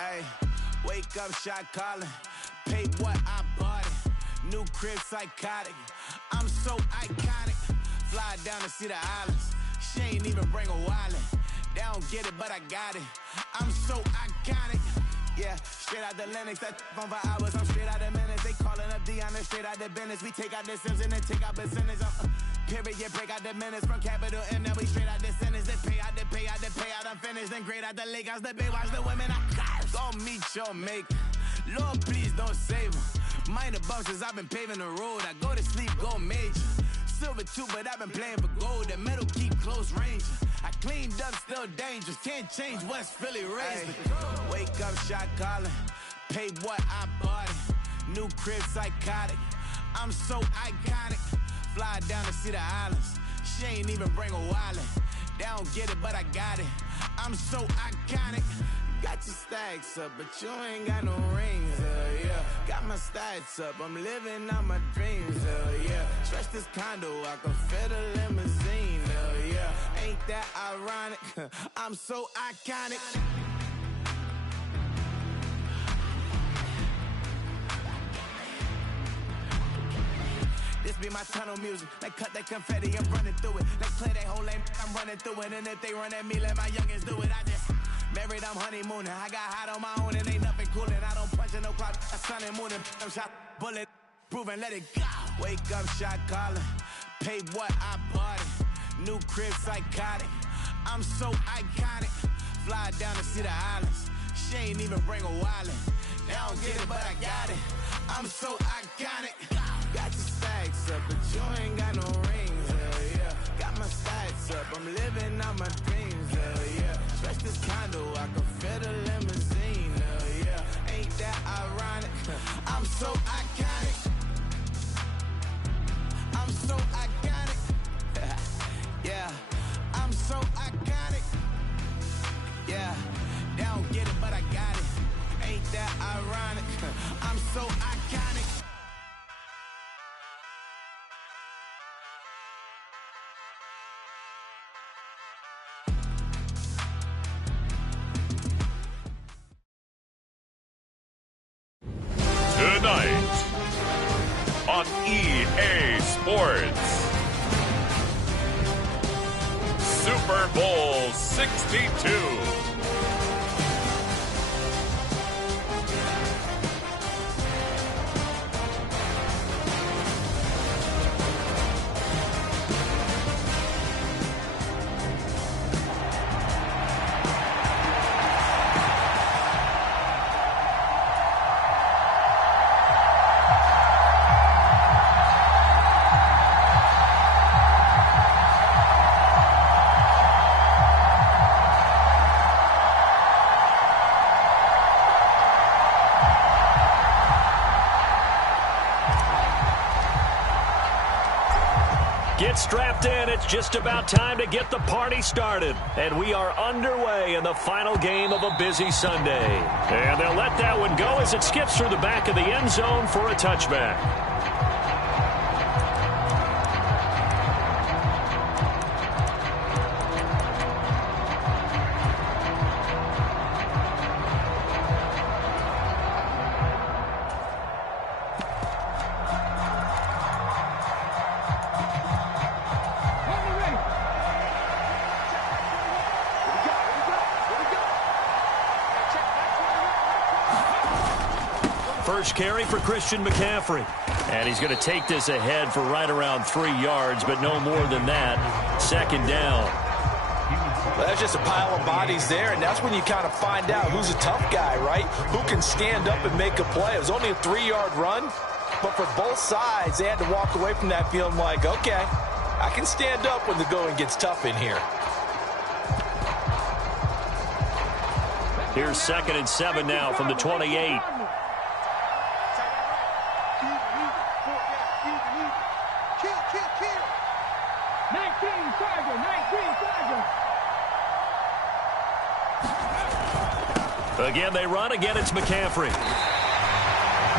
Ay, wake up, shot calling. Pay what I bought it. New crib, psychotic. I'm so iconic. Fly down to see the islands. She ain't even bring a wallet. They don't get it, but I got it. I'm so iconic. Yeah, straight out the Lennox. That on for hours. I'm straight out the minutes. They calling up Dion, straight out the business. We take out the Sims and then take out percentage. Period, break out the minutes from capital M. Now we straight out the sentence. They pay out, they pay out, they pay out. I'm finished. Then grade out the lake house. The bay watch the women. I got go meet your maker. Lord, please don't save them. Minor bumps as I've been paving the road. I go to sleep, go major. Silver too, but I've been playing for gold. The metal keep close range. I cleaned up, still dangerous. Can't change West Philly raised. Wake up, shot calling. Pay what I bought it. New crib, psychotic. I'm so iconic. Fly down to see the islands. She ain't even bring a wallet. They don't get it, but I got it. I'm so iconic. Got your stacks up, but you ain't got no rings, yeah. Got my stats up, I'm living out my dreams, yeah. Stretch this condo, I can fit a limousine, yeah. Ain't that ironic? I'm so iconic. This be my tunnel music. They cut that confetti, I'm running through it. They play that whole lane, I'm running through it. And if they run at me, let my youngins do it. I just married, I'm honeymooning. I got hot on my own and ain't nothing coolin'. I don't punch in no clock, a sun and moon. I'm shot, bullet, proven, let it go. Wake up, shot calling. Pay what I bought it. New crib, psychotic. I'm so iconic. Fly down to see the islands. She ain't even bring a wallet. They don't get it, but I got it. I'm so iconic. Got your stacks up, but you ain't got no rings, yeah. Got my stats up, I'm living out my dreams, yeah. Stretch this condo, I can fit a limousine, yeah. Ain't that ironic? I'm so iconic. I'm so iconic. Yeah, I'm so iconic. Yeah, they don't get it, but I got it. Ain't that ironic? I'm so iconic. Tonight on EA Sports, Super Bowl 62. Get strapped in. It's just about time to get the party started. And we are underway in the final game of a busy Sunday. And they'll let that one go as it skips through the back of the end zone for a touchback. First carry for Christian McCaffrey. And he's going to take this ahead for right around 3 yards, but no more than that. Second down. Well, that's just a pile of bodies there, and that's when you kind of find out who's a tough guy, right? Who can stand up and make a play. It was only a 3-yard run, but for both sides, they had to walk away from that feeling like, okay, I can stand up when the going gets tough in here. Here's 2nd and 7 now from the 28. Again, they run. Again, it's McCaffrey.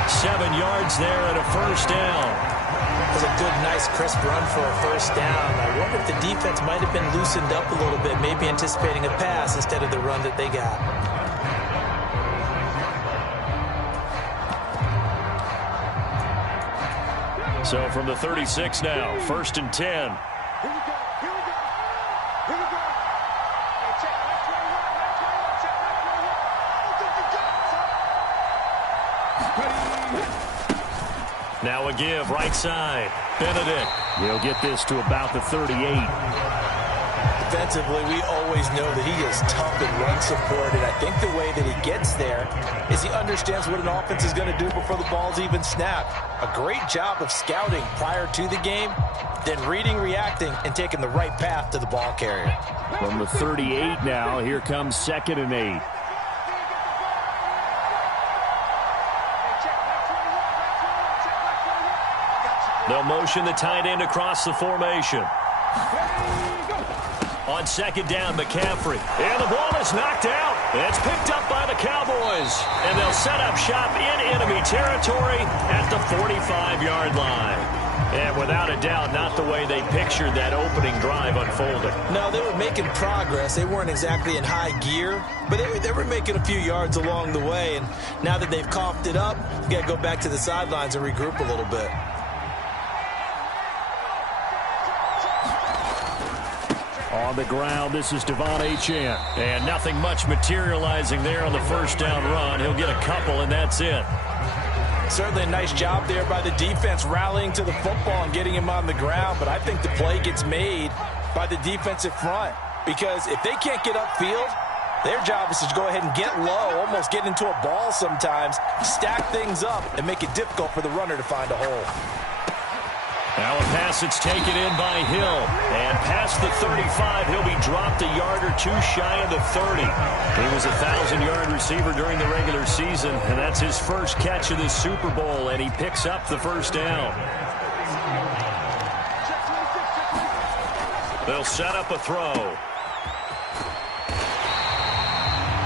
7 yards there and a first down. It was a good, nice, crisp run for a first down. I wonder if the defense might have been loosened up a little bit, maybe anticipating a pass instead of the run that they got. So from the 36 now, 1st and 10. Now a give, right side. Benedict. He'll get this to about the 38. Defensively, we always know that he is tough and run support, and I think the way that he gets there is he understands what an offense is going to do before the ball's even snapped. A great job of scouting prior to the game, then reading, reacting, and taking the right path to the ball carrier. From the 38 now, here comes 2nd and 8. They'll motion the tight end across the formation. On 2nd down, McCaffrey. And the ball is knocked out. It's picked up by the Cowboys. And they'll set up shop in enemy territory at the 45-yard line. And without a doubt, not the way they pictured that opening drive unfolding. No, they were making progress. They weren't exactly in high gear, but they were making a few yards along the way. And now that they've coughed it up, you got to go back to the sidelines and regroup a little bit. On the ground, this is Devon Achane. And nothing much materializing there on the 1st down run. He'll get a couple, and that's it. Certainly a nice job there by the defense rallying to the football and getting him on the ground, but I think the play gets made by the defensive front because if they can't get upfield, their job is to go ahead and get low, almost get into a ball sometimes, stack things up, and make it difficult for the runner to find a hole. Now a pass that's taken in by Hill. And past the 35, he'll be dropped a yard or two shy of the 30. He was a 1,000-yard receiver during the regular season, and that's his first catch of this Super Bowl, and he picks up the 1st down. They'll set up a throw.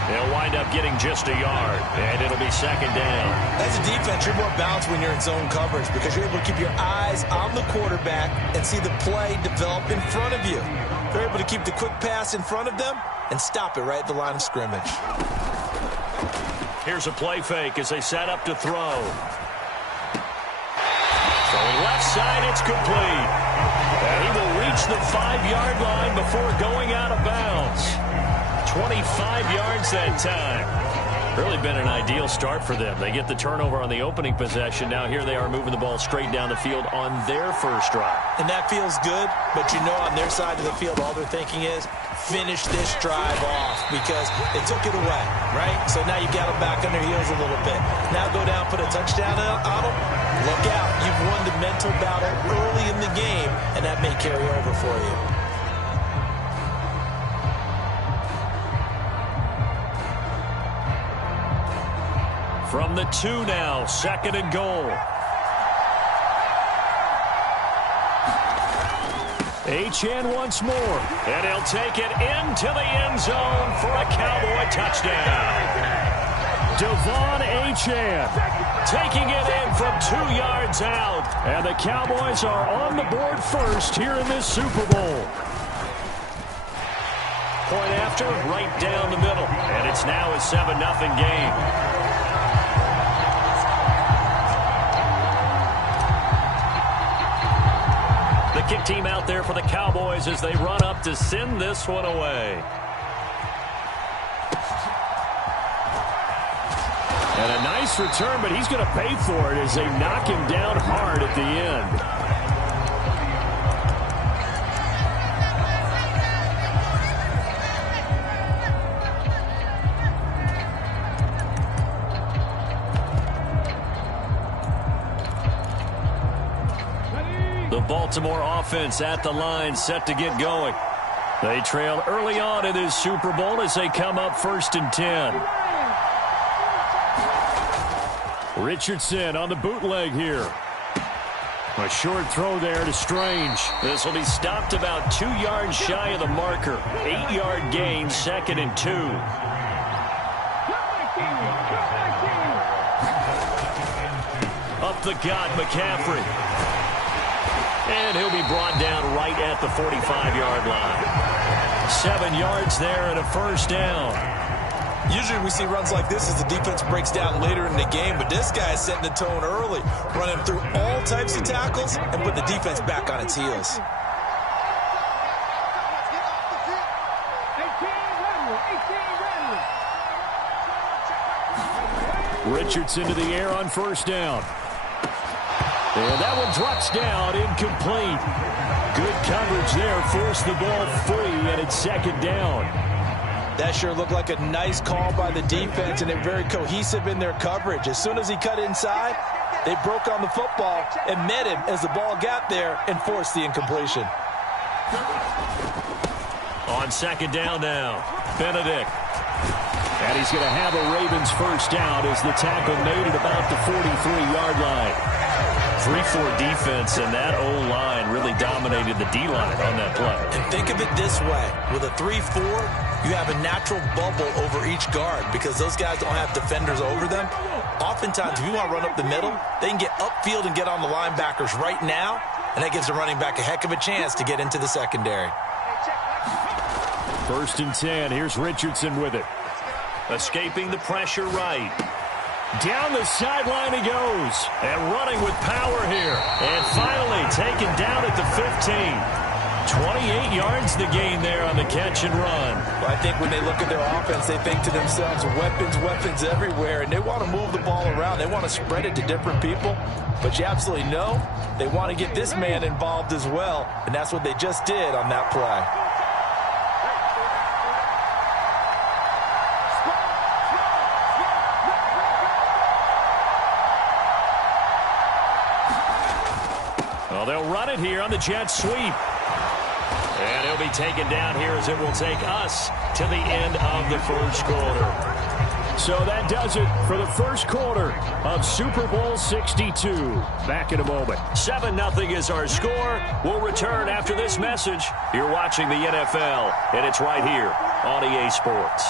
They'll wind up getting just a yard, and it'll be 2nd down. As a defense, you're more balanced when you're in zone coverage because you're able to keep your eyes on the quarterback and see the play develop in front of you. They're able to keep the quick pass in front of them and stop it right at the line of scrimmage. Here's a play fake as they set up to throw. Throwing left side, it's complete. And he will reach the 5-yard line before going out of bounds. 25 yards that time. Really been an ideal start for them. They get the turnover on the opening possession. Now here they are moving the ball straight down the field on their first drive. And that feels good, but you know on their side of the field all they're thinking is finish this drive off because they took it away, right? So now you got them back on their heels a little bit. Now go down, put a touchdown on them. Look out. You've won the mental battle early in the game, and that may carry over for you. From the 2 now, 2nd and goal. Achane once more, and he'll take it into the end zone for a Cowboy touchdown. Devon Achane taking it in from 2 yards out, and the Cowboys are on the board first here in this Super Bowl. Point after, right down the middle, and it's now a 7-0 game. The kick team out there for the Cowboys as they run up to send this one away. And a nice return, but he's going to pay for it as they knock him down hard at the end. The Baltimore offense at the line, set to get going. They trail early on in this Super Bowl as they come up 1st and 10. Richardson on the bootleg here. A short throw there to Strange. This will be stopped about 2 yards shy of the marker. 8-yard gain, 2nd and 2. Up the gut, McCaffrey. And he'll be brought down right at the 45-yard line. 7 yards there and a 1st down. Usually we see runs like this as the defense breaks down later in the game, but this guy is setting the tone early, running through all types of tackles and put the defense back on its heels. Richardson to the air on first down. And that one drops down, incomplete. Good coverage there, forced the ball free, and it's second down. That sure looked like a nice call by the defense, and they're very cohesive in their coverage. As soon as he cut inside, they broke on the football and met him as the ball got there and forced the incompletion. On second down now, Benedict. And he's going to have a Ravens first down as the tackle made at about the 43-yard line. 3-4 defense, and that O-line really dominated the D-line on that play. And think of it this way. With a 3-4, you have a natural bubble over each guard because those guys don't have defenders over them. Oftentimes, if you want to run up the middle, they can get upfield and get on the linebackers right now, and that gives the running back a heck of a chance to get into the secondary. First and 10. Here's Richardson with it. Escaping the pressure right. Down the sideline he goes. And running with power here. And finally taken down at the 15. 28 yards the gain there on the catch and run. Well, I think when they look at their offense, they think to themselves, weapons everywhere. And they want to move the ball around. They want to spread it to different people. But you absolutely know they want to get this man involved as well. And that's what they just did on that play. They'll run it here on the jet sweep. And it'll be taken down here as it will take us to the end of the first quarter. So that does it for the first quarter of Super Bowl 62. Back in a moment. 7-0 is our score. We'll return after this message. You're watching the NFL, and it's right here on EA Sports.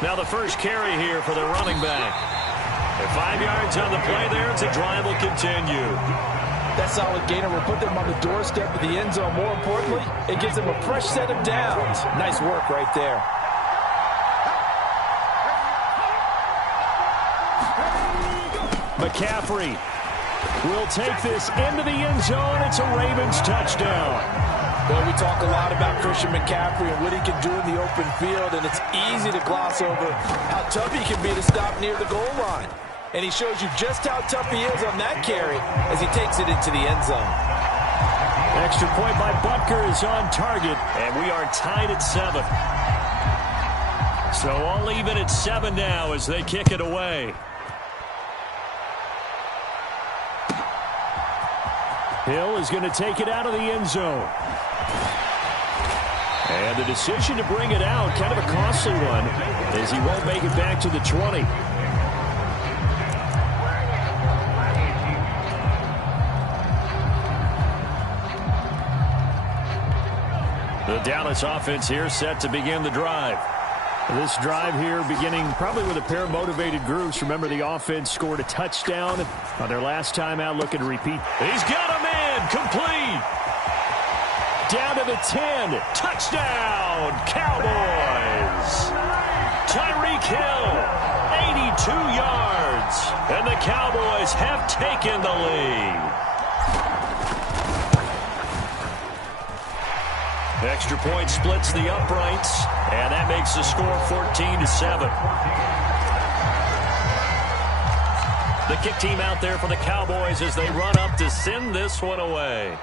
Now the first carry here for the running back. At 5 yards on the play there, it's a drive will continue. That solid gainer will put them on the doorstep of the end zone. More importantly, it gives them a fresh set of downs. Nice work right there. McCaffrey will take this into the end zone. It's a Ravens touchdown. Well, we talk a lot about Christian McCaffrey and what he can do in the open field, and it's easy to gloss over how tough he can be to stop near the goal line. And he shows you just how tough he is on that carry as he takes it into the end zone. Extra point by Butker is on target, and we are tied at 7. So all even at 7 now as they kick it away. Hill is going to take it out of the end zone. And the decision to bring it out, kind of a costly one, as he won't make it back to the 20. The Dallas offense here set to begin the drive. This drive here beginning probably with a pair of motivated groups. Remember, the offense scored a touchdown on their last time out, looking to repeat. He's got a man, complete. Down to the 10. Touchdown, Cowboys. Tyreek Hill, 82 yards. And the Cowboys have taken the lead. Extra point splits the uprights, and that makes the score 14-7. The kick team out there for the Cowboys as they run up to send this one away.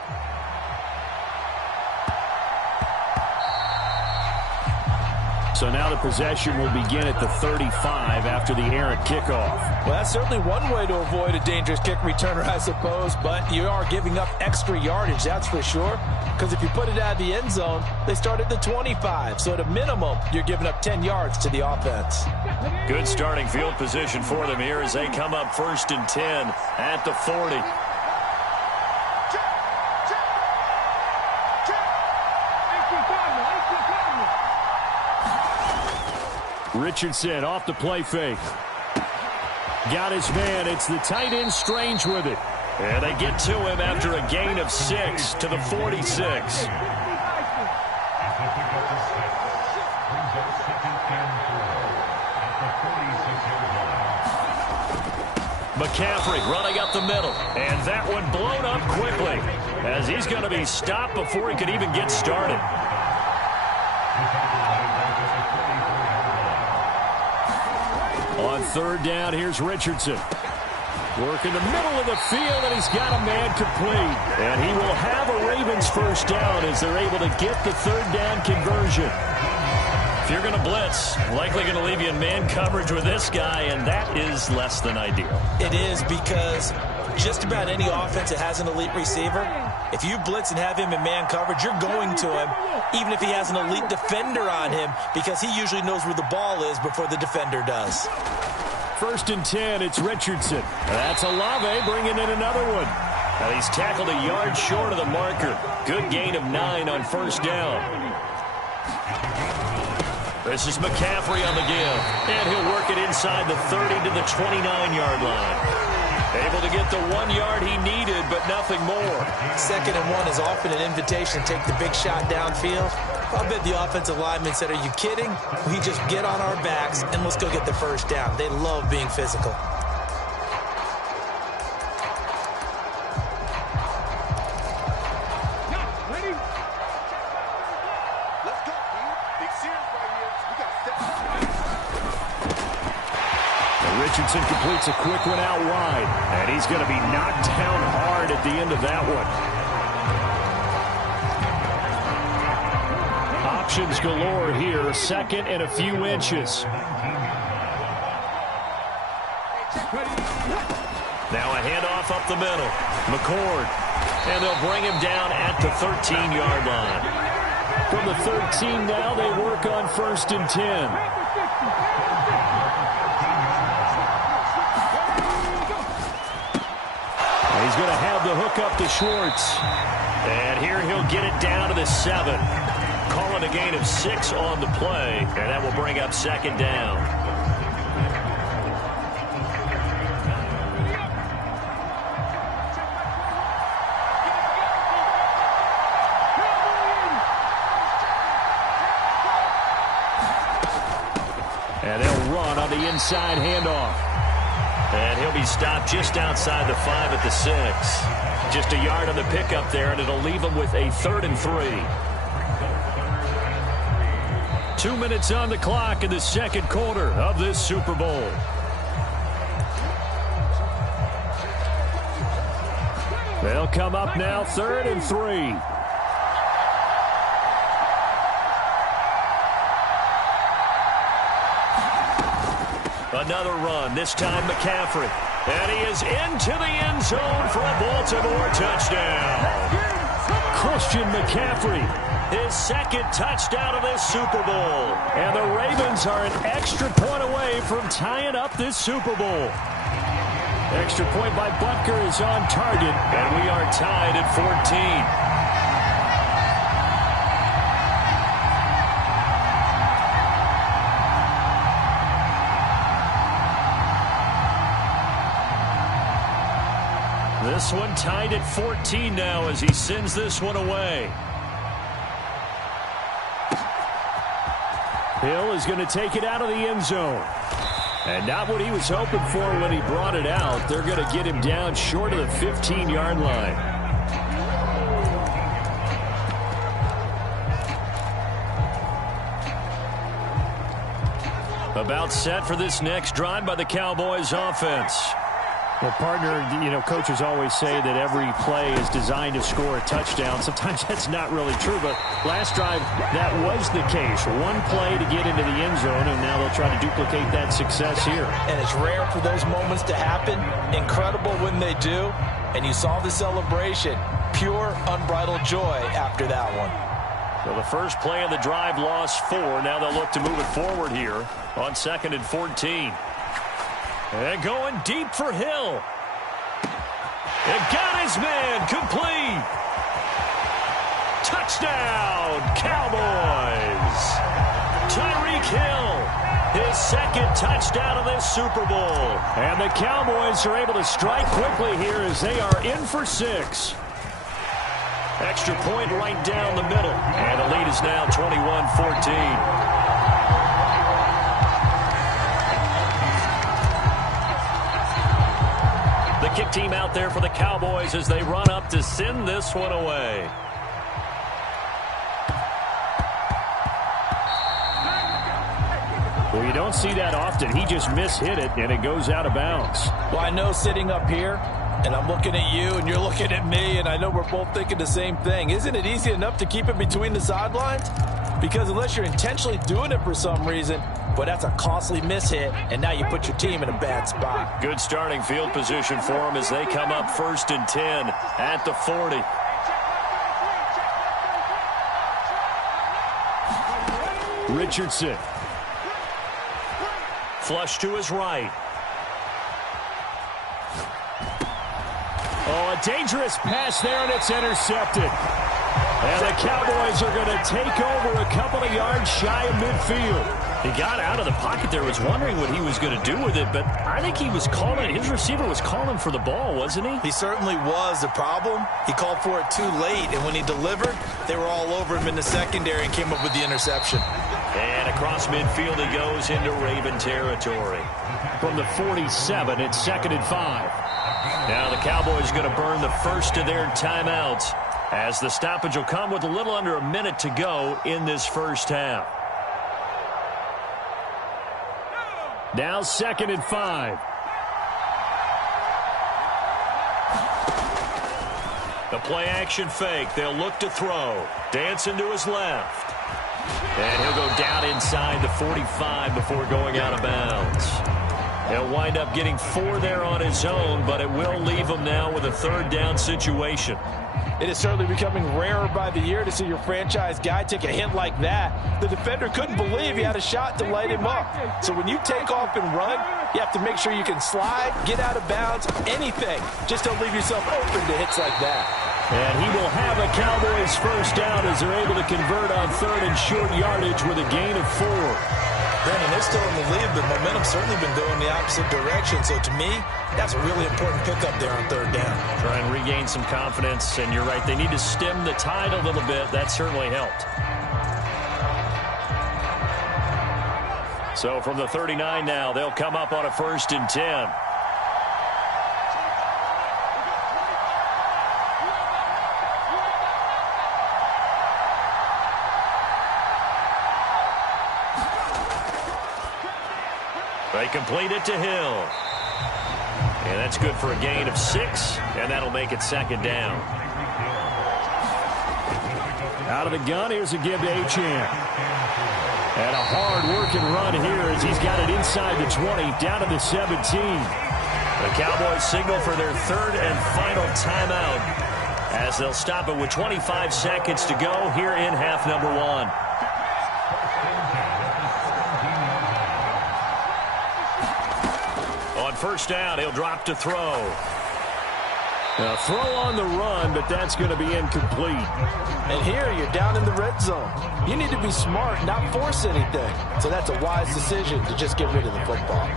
So now the possession will begin at the 35 after the errant kickoff. Well, that's certainly one way to avoid a dangerous kick returner, I suppose, but you are giving up extra yardage, that's for sure. Because if you put it out of the end zone, they start at the 25. So at a minimum, you're giving up 10 yards to the offense. Good starting field position for them here as they come up 1st and 10 at the 40. Richardson off the play fake. Got his man. It's the tight end Strange with it. And they get to him after a gain of 6 to the 46. McCaffrey running up the middle. And that one blown up quickly as he's going to be stopped before he could even get started. On third down, here's Richardson. Working the middle of the field, and he's got a man complete. And he will have a Ravens first down as they're able to get the third down conversion. If you're going to blitz, likely going to leave you in man coverage with this guy, and that is less than ideal. It is, because just about any offense that has an elite receiver, if you blitz and have him in man coverage, you're going to him, even if he has an elite defender on him, because he usually knows where the ball is before the defender does. First and 10, it's Richardson. That's Olave bringing in another one. Now he's tackled a yard short of the marker. Good gain of 9 on first down. This is McCaffrey on the give, and he'll work it inside the 30 to the 29-yard line. Able to get the 1 yard he needed, but nothing more. 2nd and 1 is often an invitation to take the big shot downfield. I bet the offensive lineman said, "Are you kidding? We just get on our backs and let's go get the first down." They love being physical. Richardson completes a quick one out wide, and he's going to be knocked down hard at the end of that one. Options galore here, 2nd and a few inches. Now a handoff up the middle. McCord, and they'll bring him down at the 13-yard line. From the 13 now, they work on 1st and 10. He's going to have the hook up to Schwartz. And here he'll get it down to the 7. Calling a gain of 6 on the play, and that will bring up 2nd down. And they'll run on the inside handoff. And he'll be stopped just outside the 5 at the 6. Just a yard on the pickup there, and it'll leave him with a 3rd and 3. 2 minutes on the clock in the 2nd quarter of this Super Bowl. They'll come up now 3rd and 3. Another run, this time McCaffrey. And he is into the end zone for a Baltimore touchdown. Christian McCaffrey, his 2nd touchdown of this Super Bowl. And the Ravens are an extra point away from tying up this Super Bowl. Extra point by Butker is on target, and we are tied at 14. This one tied at 14 now as he sends this one away. Hill is going to take it out of the end zone. And not what he was hoping for when he brought it out. They're going to get him down short of the 15-yard line. About set for this next drive by the Cowboys offense. Well, partner, coaches always say that every play is designed to score a touchdown. Sometimes that's not really true, but last drive, that was the case. One play to get into the end zone, and now they'll try to duplicate that success here. And it's rare for those moments to happen. Incredible when they do. And you saw the celebration. Pure, unbridled joy after that one. So the first play of the drive lost 4. Now they'll look to move it forward here on 2nd and 14. And going deep for Hill. It got his man complete. Touchdown, Cowboys. Tyreek Hill His second touchdown of this Super Bowl. And the Cowboys are able to strike quickly here as they are in for 6. Extra point right down the middle. And the lead is now 21-14. The kick team out there for the Cowboys as they run up to send this one away. Well, you don't see that often. He just mishit it, and it goes out of bounds. Well, I know sitting up here, and I'm looking at you, and you're looking at me, and I know we're both thinking the same thing. Isn't it easy enough to keep it between the sidelines? Because unless you're intentionally doing it for some reason, but that's a costly mishit, and now you put your team in a bad spot. Good starting field position for them as they come up 1st and 10 at the 40. Richardson. Flush to his right. Oh, a dangerous pass there, and it's intercepted. And the Cowboys are going to take over a couple of yards shy of midfield. He got out of the pocket there, was wondering what he was going to do with it, but I think he was calling, his receiver was calling for the ball, wasn't he? He certainly was. The problem, he called for it too late, and when he delivered, they were all over him in the secondary and came up with the interception. And across midfield he goes into Raven territory. From the 47, it's 2nd and 5. Now the Cowboys going to burn the first of their timeouts as the stoppage will come with a little under a minute to go in this first half. Now 2nd and 5. The play action fake. They'll look to throw. Dancing to his left. And he'll go down inside the 45 before going out of bounds. He'll wind up getting 4 there on his own, but it will leave him now with a 3rd down situation. It is certainly becoming rarer by the year to see your franchise guy take a hit like that. The defender couldn't believe he had a shot to light him up. So when you take off and run, you have to make sure you can slide, get out of bounds, anything. Just don't leave yourself open to hits like that. And he will have a Cowboys first down as they're able to convert on 3rd and short yardage with a gain of 4. Brandon, they're still in the lead, but momentum's certainly been going the opposite direction. So to me, that's a really important pickup there on 3rd down. Try and regain some confidence, and you're right, they need to stem the tide a little bit. That certainly helped. So from the 39 now, they'll come up on a 1st and 10. They complete it to Hill. And that's good for a gain of 6, and that'll make it 2nd down. Out of the gun, here's a give to Achane. And a hard-working run here as he's got it inside the 20, down to the 17. The Cowboys signal for their 3rd and final timeout as they'll stop it with 25 seconds to go here in half number 1. First down, he'll drop to throw. A throw on the run, but that's going to be incomplete. And here you're down in the red zone. You need to be smart, not force anything. So that's a wise decision to just get rid of the football.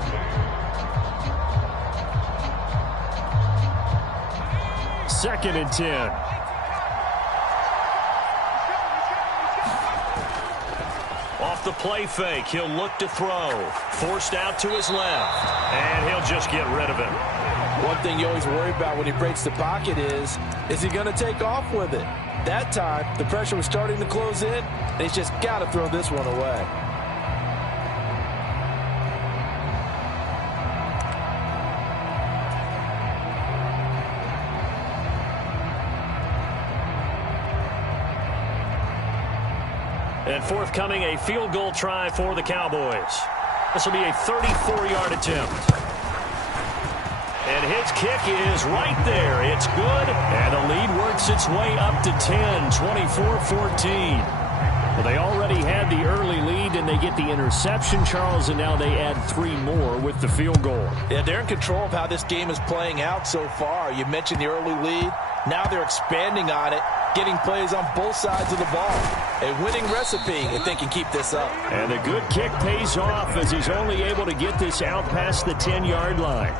Second and 10. Off the play fake, he'll look to throw. Forced out to his left, and he'll just get rid of him. One thing you always worry about when he breaks the pocket is he going to take off with it? That time, the pressure was starting to close in, and he's just got to throw this one away. And forthcoming, a field goal try for the Cowboys. This will be a 34-yard attempt. And his kick is right there. It's good, and the lead works its way up to 10, 24-14. Well, they already had the early lead, and they get the interception, Charles, and now they add 3 more with the field goal. Yeah, they're in control of how this game is playing out so far. You mentioned the early lead. Now they're expanding on it. getting plays on both sides of the ball. A winning recipe if they can keep this up. And the good kick pays off as he's only able to get this out past the 10-yard line.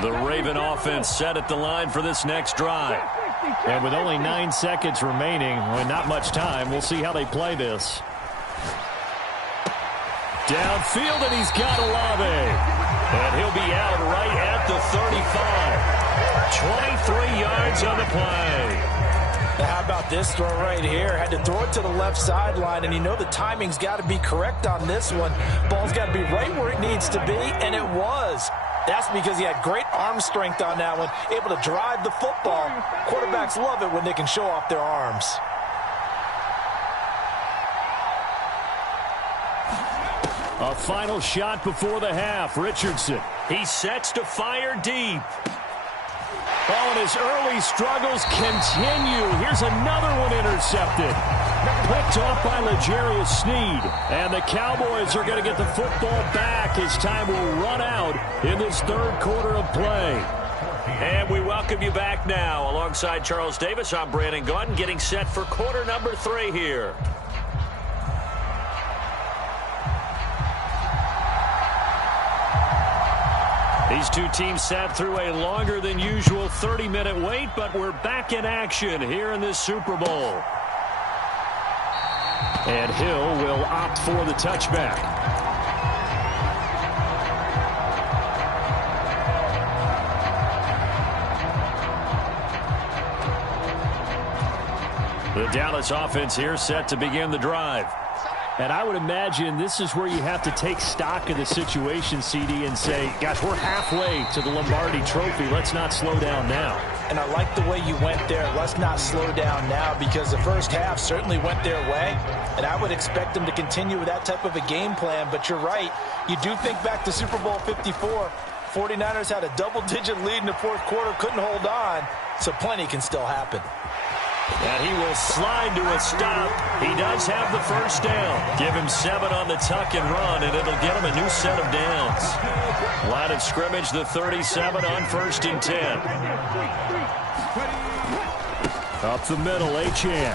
The Raven offense set at the line for this next drive. And with only 9 seconds remaining, not much time, we'll see how they play this. Downfield, and he's got Olave. And he'll be out right at the 35. 23 yards on the play. Now how about this throw right here? Had to throw it to the left sideline, and you know the timing's got to be correct on this one. Ball's got to be right where it needs to be, and it was. That's because he had great arm strength on that one, able to drive the football. Quarterbacks love it when they can show off their arms. A final shot before the half. Richardson. He sets to fire deep. Oh, and his early struggles continue. Here's another one intercepted. Picked off by L'Jarius Sneed. And the Cowboys are going to get the football back as time will run out in this third quarter of play. And we welcome you back now. Alongside Charles Davis, I'm Brandon Gaudin, getting set for quarter number 3 here. These two teams sat through a longer than usual 30-minute wait, but we're back in action here in this Super Bowl. And Hill will opt for the touchback. The Dallas offense here set to begin the drive. And I would imagine this is where you have to take stock of the situation, CD, and say, gosh, we're halfway to the Lombardi Trophy. Let's not slow down now. And I like the way you went there. Let's not slow down now, because the first half certainly went their way. And I would expect them to continue with that type of a game plan. But you're right. You do think back to Super Bowl 54. 49ers had a double-digit lead in the fourth quarter, couldn't hold on. So plenty can still happen. And he will slide to a stop. He does have the first down. Give him 7 on the tuck and run, and it'll get him a new set of downs. Line of scrimmage, the 37 on 1st and 10. Up the middle, Achane.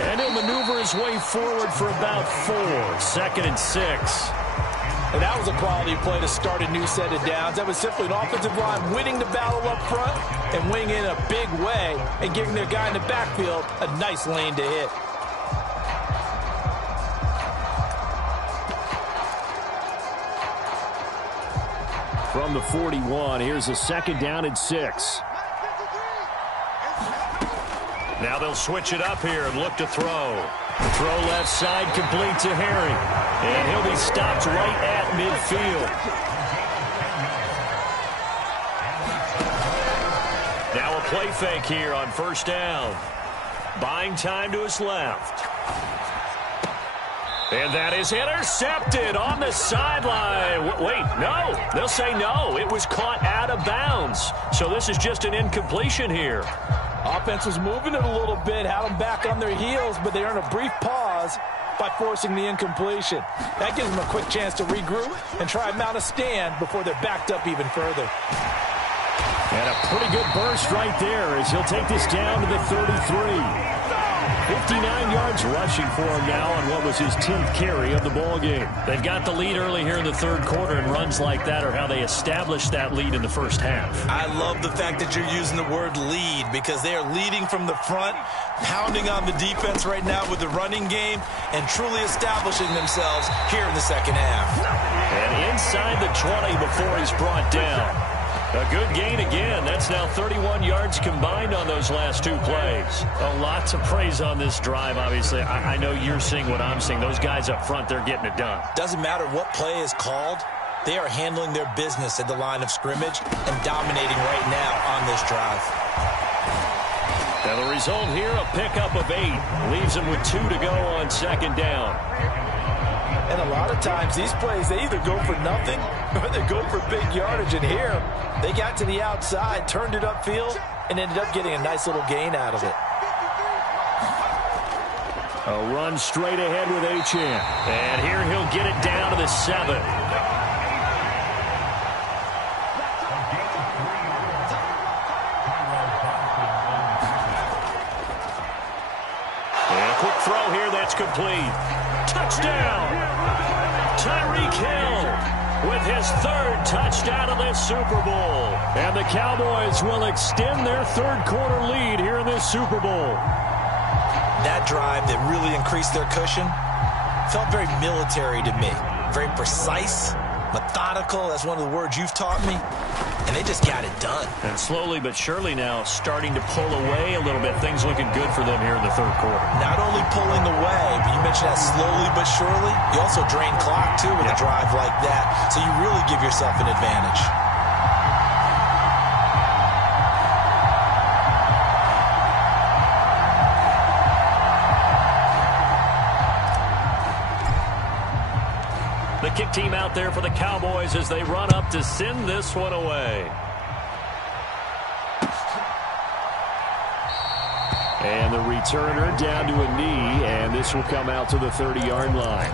And he'll maneuver his way forward for about 4. 2nd and 6. And that was a quality play to start a new set of downs. That was simply an offensive line winning the battle up front and winning in a big way and giving their guy in the backfield a nice lane to hit. From the 41, here's a 2nd down and 6. Now they'll switch it up here and look to throw. Throw left side, complete to Harry. And he'll be stopped right at midfield. Now a play fake here on 1st down. Buying time to his left. And that is intercepted on the sideline. Wait, no. They'll say no. It was caught out of bounds. So this is just an incompletion here. Offense was moving it a little bit, had them back on their heels, but they earned a brief pause by forcing the incompletion. That gives them a quick chance to regroup and try and mount a stand before they're backed up even further. And a pretty good burst right there as he'll take this down to the 33. 59 yards rushing for him now on what was his 10th carry of the ball game. They've got the lead early here in the third quarter, and runs like that are how they established that lead in the first half. I love the fact that you're using the word lead, because they are leading from the front, pounding on the defense right now with the running game, and truly establishing themselves here in the second half. And inside the 20 before he's brought down. A good gain again. That's now 31 yards combined on those last 2 plays. A lot to praise on this drive, obviously. I know you're seeing what I'm seeing. Those guys up front, they're getting it done. Doesn't matter what play is called. They are handling their business at the line of scrimmage and dominating right now on this drive. Now the result here, a pickup of 8. Leaves them with 2 to go on 2nd down. And a lot of times these plays, they either go for nothing or they go for big yardage. And here, they got to the outside, turned it upfield, and ended up getting a nice little gain out of it. A run straight ahead with Achane. And here he'll get it down to the 7. And a quick throw here that's complete. Touchdown! Tyreek Hill with his 3rd touchdown of this Super Bowl. And the Cowboys will extend their 3rd quarter lead here in this Super Bowl. That drive that really increased their cushion felt very military to me. Very precise, methodical. That's one of the words you've taught me. And they just got it done. And slowly but surely now starting to pull away a little bit. Things looking good for them here in the 3rd quarter. Not only pulling away, but you mentioned that slowly but surely. You also drain clock, too, with a drive like that. So you really give yourself an advantage. The kick team out there for the Cowboys as they run up to send this one away. And the returner down to a knee, and this will come out to the 30-yard line.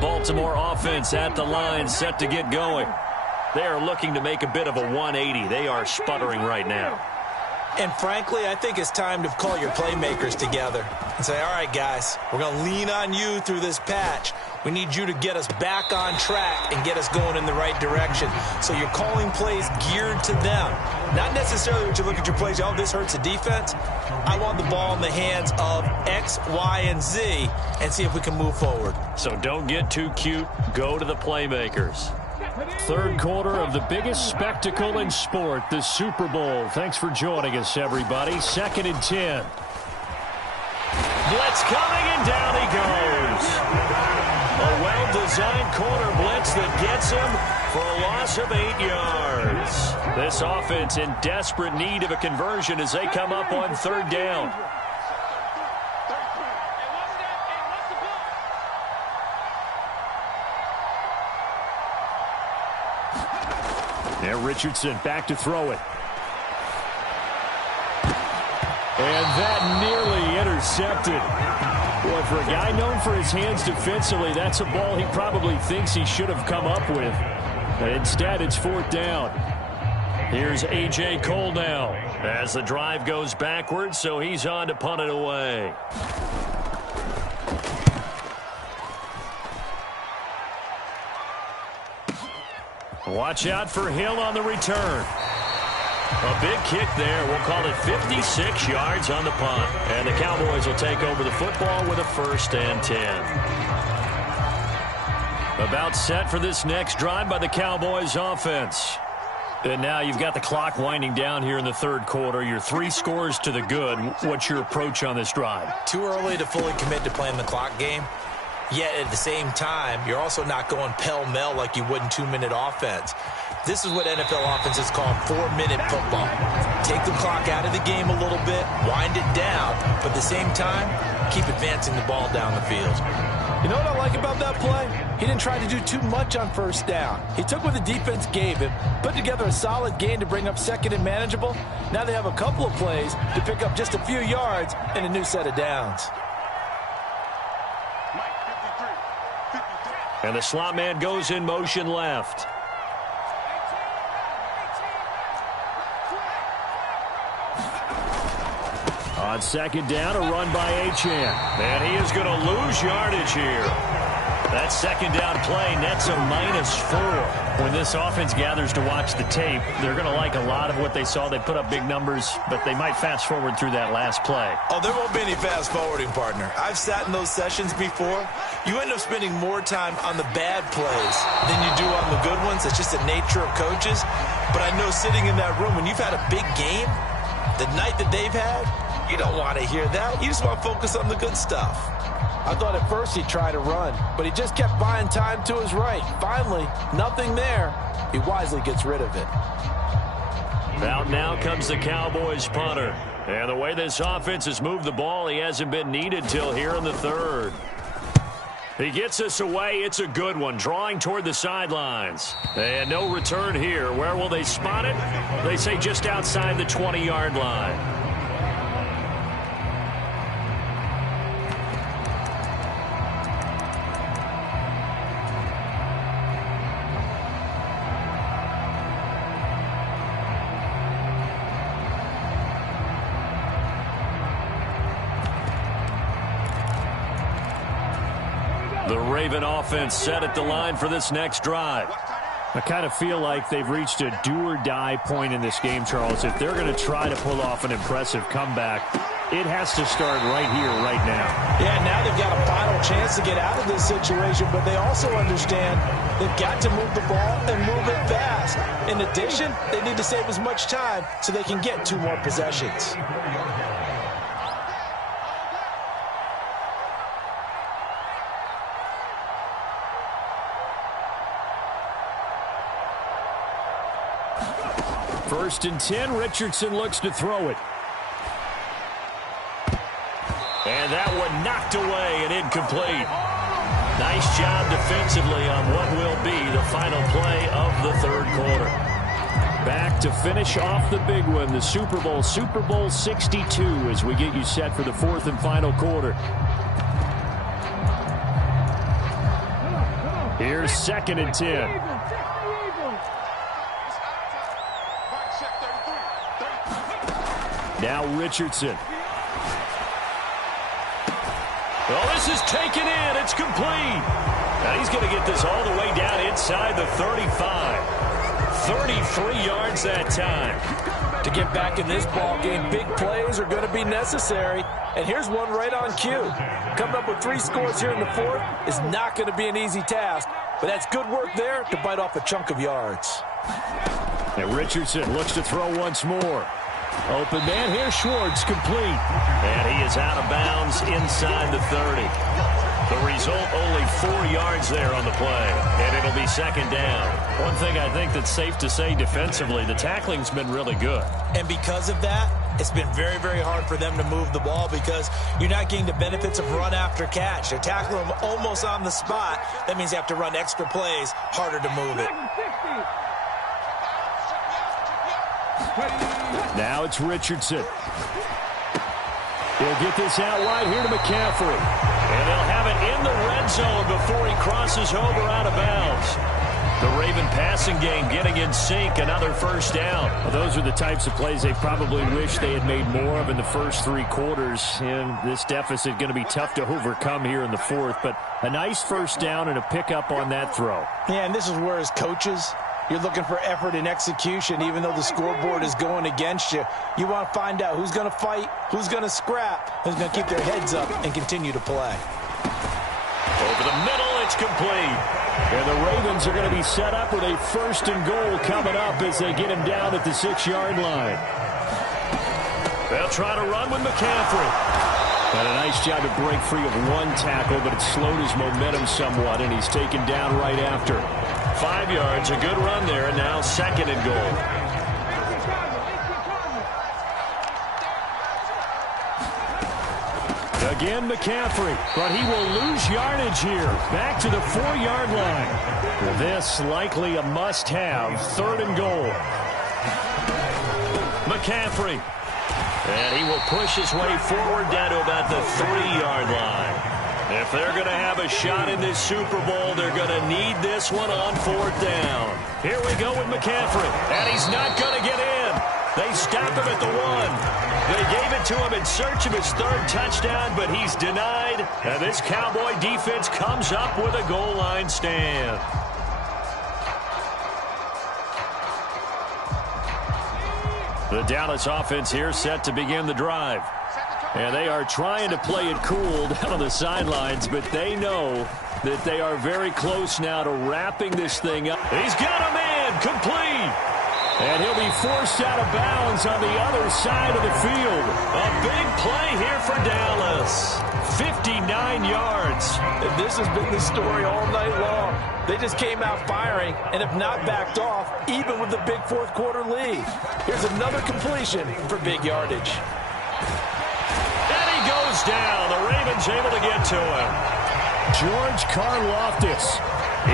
Baltimore offense at the line, set to get going. They are looking to make a bit of a 180. They are sputtering right now. And frankly, I think it's time to call your playmakers together and say, all right, guys, we're going to lean on you through this patch. We need you to get us back on track and get us going in the right direction. So you're calling plays geared to them. Not necessarily when you look at your plays, oh, this hurts the defense. I want the ball in the hands of X, Y, and Z and see if we can move forward. So don't get too cute. Go to the playmakers. 3rd quarter of the biggest spectacle in sport, the Super Bowl. Thanks for joining us, everybody. 2nd and 10. Blitz coming, and down he goes. A well-designed corner blitz that gets him for a loss of 8 yards. This offense in desperate need of a conversion as they come up on 3rd down. Now Richardson back to throw it. And that nearly intercepted. Boy, for a guy known for his hands defensively, that's a ball he probably thinks he should have come up with. But instead, it's 4th down. Here's A.J. Cole now as the drive goes backwards, so he's on to punt it away. Watch out for Hill on the return. A big kick there. We'll call it 56 yards on the punt. And the Cowboys will take over the football with a 1st and 10. About set for this next drive by the Cowboys offense. And now you've got the clock winding down here in the 3rd quarter. You're 3 scores to the good. What's your approach on this drive? Too early to fully commit to playing the clock game. Yet at the same time, you're also not going pell-mell like you would in 2-minute offense. This is what NFL offenses call 4-minute football. Take the clock out of the game a little bit, wind it down, but at the same time, keep advancing the ball down the field. You know what I like about that play? He didn't try to do too much on 1st down. He took what the defense gave him, put together a solid gain to bring up 2nd and manageable. Now they have a couple of plays to pick up just a few yards and a new set of downs. And the slot man goes in motion left. On 2nd down, a run by Achane. And he is going to lose yardage here. That 2nd down play nets a -4. When this offense gathers to watch the tape, they're going to like a lot of what they saw. They put up big numbers, but they might fast forward through that last play. Oh, there won't be any fast forwarding, partner. I've sat in those sessions before. You end up spending more time on the bad plays than you do on the good ones. It's just the nature of coaches. But I know sitting in that room, when you've had a big game, the night that they've had, You don't want to hear that. You just want to focus on the good stuff. I thought at first he'd try to run, but he just kept buying time to his right. Finally, nothing there. He wisely gets rid of it. Out now comes the Cowboys punter. And the way this offense has moved the ball, he hasn't been needed till here in the third. He gets this away. It's a good one, drawing toward the sidelines. And no return here. Where will they spot it? They say just outside the 20-yard line. The Raven offense set at the line for this next drive. I kind of feel like they've reached a do-or-die point in this game, Charles. If they're going to try to pull off an impressive comeback, it has to start right here, right now. Yeah, now they've got a final chance to get out of this situation, but they also understand they've got to move the ball and move it fast. In addition, they need to save as much time so they can get 2 more possessions. First and 10, Richardson looks to throw it. And that one knocked away and incomplete. Nice job defensively on what will be the final play of the third quarter. Back to finish off the big one, the Super Bowl 62, as we get you set for the fourth and final quarter. Here's second and 10. Now Richardson. Well, this is taken in. It's complete. Now he's going to get this all the way down inside the 35. 33 yards that time. To get back in this ball game, big plays are going to be necessary. And here's one right on cue. Coming up with 3 scores here in the fourth is not going to be an easy task. But that's good work there to bite off a chunk of yards. And Richardson looks to throw once more. Open man here, Schwartz, complete. And he is out of bounds inside the 30. The result, only 4 yards there on the play. And it'll be second down. One thing I think that's safe to say defensively, the tackling's been really good. And because of that, it's been very, very hard for them to move the ball because you're not getting the benefits of run after catch. They're tackling them almost on the spot. That means they have to run extra plays, harder to move it. Now it's Richardson. He'll get this out wide here to McCaffrey. And they'll have it in the red zone before he crosses over out of bounds. The Raven passing game getting in sync, another first down. Well, those are the types of plays they probably wish they had made more of in the first 3 quarters. And this deficit going to be tough to overcome here in the fourth. But a nice first down and a pickup on that throw. Yeah, and this is where as coaches, you're looking for effort and execution. Even though the scoreboard is going against you, you want to find out who's going to fight, who's going to scrap, who's going to keep their heads up and continue to play. Over the middle, it's complete. And the Ravens are going to be set up with a first and goal coming up as they get him down at the 6-yard line. They'll try to run with McCaffrey. Had a nice job to break free of 1 tackle, but it slowed his momentum somewhat, and he's taken down right after. 5 yards, a good run there, and now second and goal. Again, McCaffrey, but he will lose yardage here. Back to the 4-yard line. This likely a must-have, third and goal. McCaffrey. And he will push his way forward down to about the 3-yard line. If they're going to have a shot in this Super Bowl, they're going to need this one on 4th down. Here we go with McCaffrey. And he's not going to get in. They stop him at the 1. They gave it to him in search of his 3rd touchdown, but he's denied. And this Cowboy defense comes up with a goal line stand. The Dallas offense here set to begin the drive. And they are trying to play it cool down on the sidelines, but they know that they are very close now to wrapping this thing up. He's got a man complete. And he'll be forced out of bounds on the other side of the field. A big play here for Dallas. 59 yards. And this has been the story all night long. They just came out firing and have not backed off, even with the big fourth quarter lead. Here's another completion for big yardage. And he goes down. The Ravens able to get to him. George Karlaftis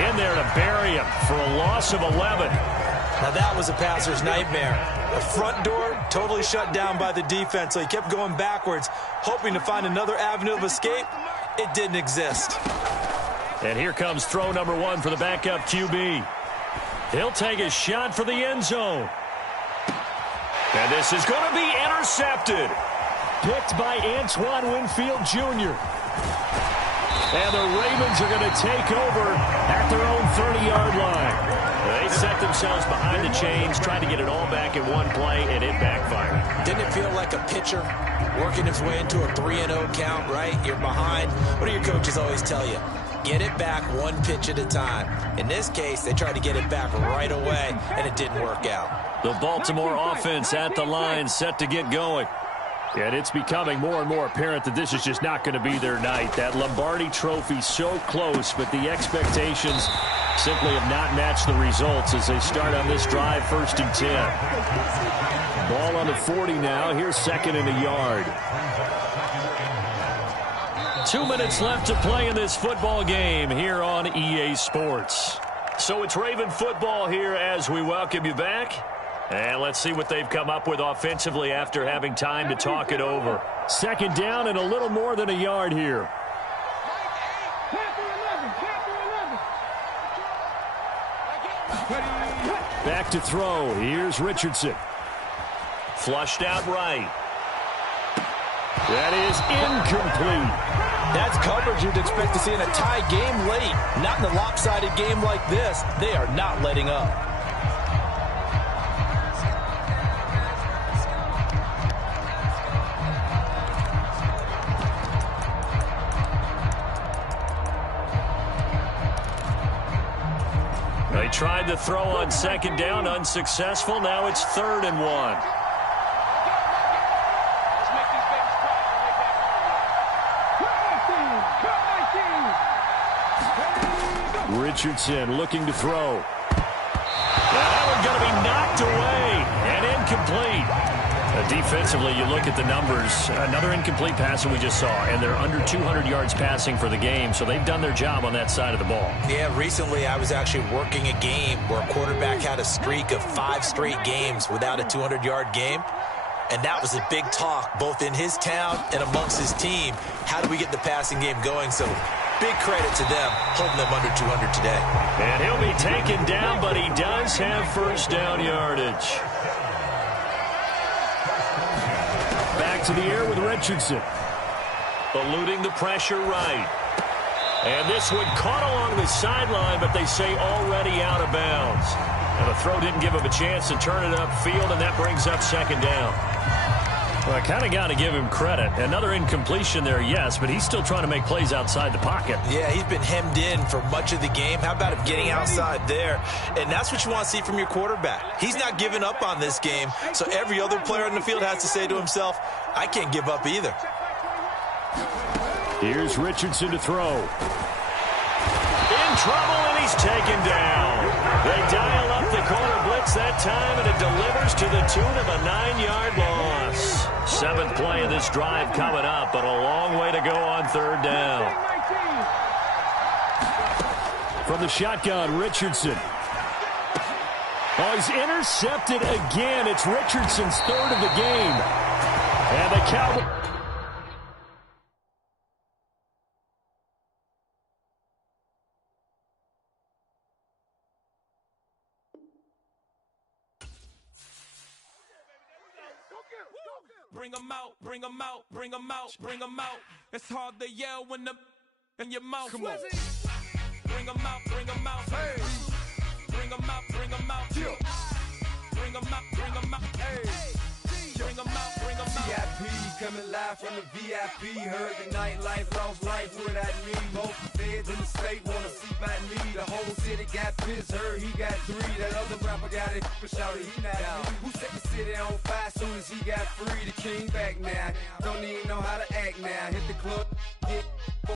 in there to bury him for a loss of 11. Now that was a passer's nightmare. The front door totally shut down by the defense, so he kept going backwards, hoping to find another avenue of escape. It didn't exist. And here comes throw number 1 for the backup QB. He'll take a shot for the end zone. And this is going to be intercepted. Picked by Antoine Winfield Jr. And the Ravens are going to take over at their own 30-yard line. They set themselves behind the chains, trying to get it all back in one play, and it backfired. Didn't it feel like a pitcher working his way into a 3-0 count, right? You're behind. What do your coaches always tell you? Get it back one pitch at a time. In this case, they tried to get it back right away, and it didn't work out. The Baltimore offense at the line, set to get going. And it's becoming more and more apparent that this is just not going to be their night. That Lombardi trophy so close, but the expectations simply have not matched the results as they start on this drive, 1st and 10. Ball on the 40 now. Here's 2nd and a yard. 2 minutes left to play in this football game here on EA Sports. So it's Raven football here as we welcome you back. And let's see what they've come up with offensively after having time to talk it over. 2nd down and a little more than a yard here. Back to throw. Here's Richardson. Flushed out right. That is incomplete. That's coverage you'd expect to see in a tie game late. Not in a lopsided game like this. They are not letting up. They tried to throw on 2nd down, unsuccessful. Now it's 3rd and 1. Richardson looking to throw. That one's going to be knocked away and incomplete. Defensively, you look at the numbers. Another incomplete pass that we just saw, and they're under 200 yards passing for the game, so they've done their job on that side of the ball. Yeah, recently I was actually working a game where a quarterback had a streak of 5 straight games without a 200-yard game, and that was a big talk both in his town and amongst his team. How do we get the passing game going? So big credit to them holding them under 200 today. And he'll be taken down, but he does have 1st down yardage. Back to the air with Richardson. Eluding the pressure right. And this one caught along the sideline, but they say already out of bounds. And the throw didn't give him a chance to turn it upfield, and that brings up 2nd down. Well, I kind of got to give him credit. Another incompletion there, yes, but he's still trying to make plays outside the pocket. Yeah, he's been hemmed in for much of the game. How about him getting outside there? And that's what you want to see from your quarterback. He's not giving up on this game, so every other player on the field has to say to himself, I can't give up either. Here's Richardson to throw. In trouble, and he's taken down. They dial up the corner blitz that time, and it delivers to the tune of a 9-yard loss. 7th play of this drive coming up, but a long way to go on 3rd down. From the shotgun, Richardson. Oh, he's intercepted again. It's Richardson's 3rd of the game. And the Cowboys... Bring them out, bring them out, bring them out, bring them out. It's hard to yell when the in your mouth. Come on. Bring them out, bring them out. Hey. Bring them out, bring them out. Yeah. Bring them out, bring them out. Hey. Bring them out, bring them out. VIP coming live from the VIP. Heard the nightlife, lost life without me. Most feds in the state wanna see by me. The whole whole city got pissed, heard he got 3. That other rapper got it, but shouted he not out. Who set the city on fire soon as he got free? The king back now, don't even know how to act now. Hit the club, get